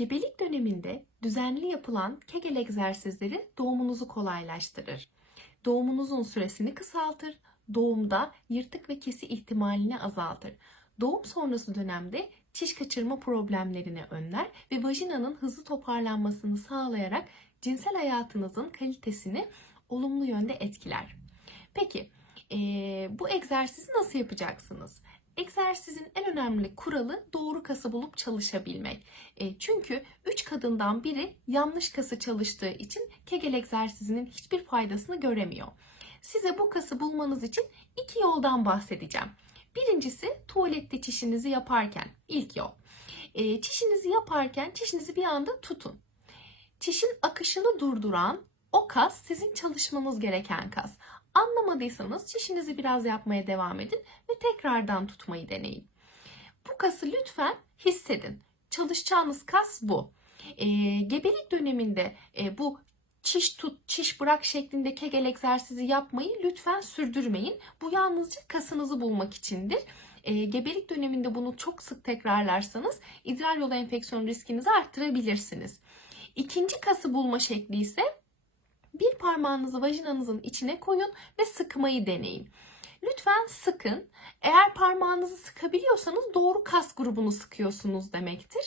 Gebelik döneminde düzenli yapılan Kegel egzersizleri doğumunuzu kolaylaştırır. Doğumunuzun süresini kısaltır, doğumda yırtık ve kesi ihtimalini azaltır. Doğum sonrası dönemde çiş kaçırma problemlerini önler ve vajinanın hızlı toparlanmasını sağlayarak cinsel hayatınızın kalitesini olumlu yönde etkiler. Peki eee, bu egzersizi nasıl yapacaksınız? Egzersizin en önemli kuralı doğru kası bulup çalışabilmek. E, çünkü 3 kadından biri yanlış kası çalıştığı için Kegel egzersizinin hiçbir faydasını göremiyor. Size bu kası bulmanız için iki yoldan bahsedeceğim. Birincisi tuvalette çişinizi yaparken ilk yol. E, çişinizi yaparken çişinizi bir anda tutun. Çişin akışını durduran o kas sizin çalışmanız gereken kas. Anlamadıysanız çişinizi biraz yapmaya devam edin ve tekrardan tutmayı deneyin. Bu kası lütfen hissedin. Çalışacağınız kas bu. Ee, gebelik döneminde e, bu çiş tut, çiş bırak şeklinde kegel egzersizi yapmayı lütfen sürdürmeyin. Bu yalnızca kasınızı bulmak içindir. Ee, gebelik döneminde bunu çok sık tekrarlarsanız idrar yolu enfeksiyon riskinizi arttırabilirsiniz. İkinci kası bulma şekli ise parmağınızı vajinanızın içine koyun ve sıkmayı deneyin. Lütfen sıkın. Eğer parmağınızı sıkabiliyorsanız doğru kas grubunu sıkıyorsunuz demektir.